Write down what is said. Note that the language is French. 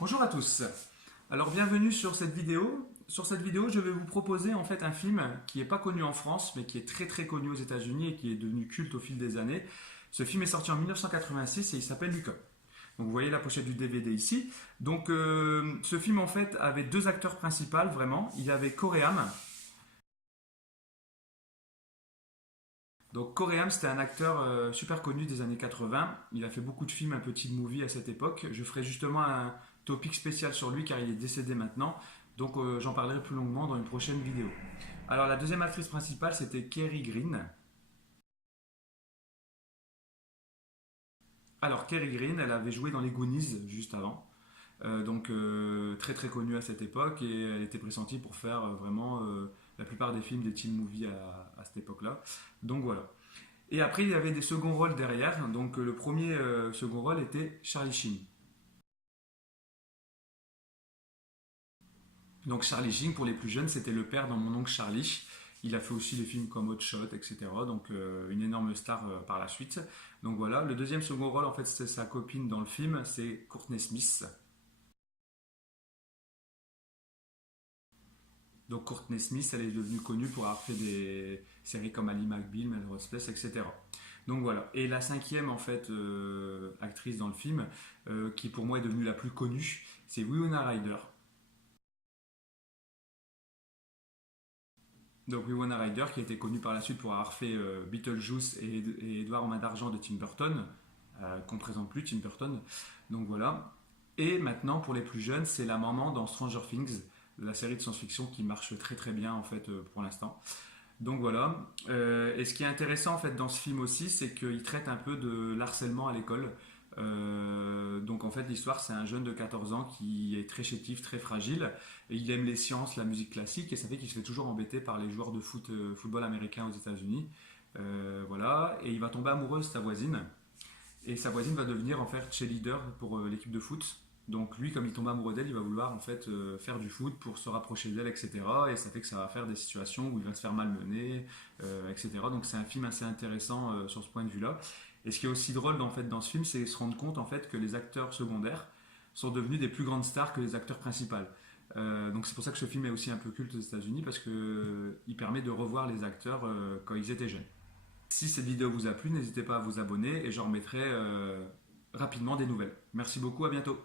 Bonjour à tous. Alors bienvenue sur cette vidéo. Sur cette vidéo, je vais vous proposer en fait un film qui n'est pas connu en France, mais qui est très connu aux États-Unis et qui est devenu culte au fil des années. Ce film est sorti en 1986 et il s'appelle Look Up. Donc vous voyez la pochette du DVD ici. Donc ce film en fait avait deux acteurs principaux vraiment. Il y avait Corey Haim. Donc Corey Haim c'était un acteur super connu des années 80. Il a fait beaucoup de films un peu teen movie à cette époque. Je ferai justement un topic spécial sur lui car il est décédé maintenant. Donc j'en parlerai plus longuement dans une prochaine vidéo. Alors la deuxième actrice principale c'était Kerry Green. Alors Kerry Green, elle avait joué dans les Goonies juste avant. Donc très connue à cette époque et elle était pressentie pour faire vraiment la plupart des films des teen movies à cette époque-là. Donc voilà. Et après il y avait des seconds rôles derrière. Donc le premier second rôle était Charlie Sheen. Donc Charlie Sheen pour les plus jeunes c'était le père dans Mon oncle Charlie. Il a fait aussi des films comme Hot Shot, etc. Donc une énorme star par la suite. Donc voilà, le deuxième second rôle en fait c'est sa copine dans le film, c'est Courtney Smith. Donc Courtney Smith, elle est devenue connue pour avoir fait des séries comme Ali McBeal, Melrose Place, etc. Donc voilà. Et la cinquième en fait actrice dans le film, qui pour moi est devenue la plus connue, c'est Winona Ryder. Donc Winona Ryder qui a été connue par la suite pour avoir fait Beetlejuice et Edouard aux mains d'argent de Tim Burton, qu'on ne présente plus Tim Burton. Donc voilà. Et maintenant pour les plus jeunes, c'est la maman dans Stranger Things, la série de science-fiction qui marche très bien en fait pour l'instant. Donc voilà. Et ce qui est intéressant en fait dans ce film aussi, c'est qu'il traite un peu de l'harcèlement à l'école. Donc en fait l'histoire c'est un jeune de 14 ans qui est très chétif, très fragile. Et il aime les sciences, la musique classique et ça fait qu'il se fait toujours embêter par les joueurs de football américain aux États-Unis. Voilà. Et il va tomber amoureux de sa voisine. Et sa voisine va devenir en fait cheerleader pour l'équipe de foot. Donc lui, comme il tombe amoureux d'elle, il va vouloir en fait faire du foot pour se rapprocher d'elle, etc. Et ça fait que ça va faire des situations où il va se faire malmener, etc. Donc c'est un film assez intéressant sur ce point de vue-là. Et ce qui est aussi drôle en fait dans ce film, c'est se rendre compte en fait que les acteurs secondaires sont devenus des plus grandes stars que les acteurs principaux. Donc c'est pour ça que ce film est aussi un peu culte aux États-Unis parce qu'il permet de revoir les acteurs quand ils étaient jeunes. Si cette vidéo vous a plu, n'hésitez pas à vous abonner et j'en remettrai rapidement des nouvelles. Merci beaucoup, à bientôt.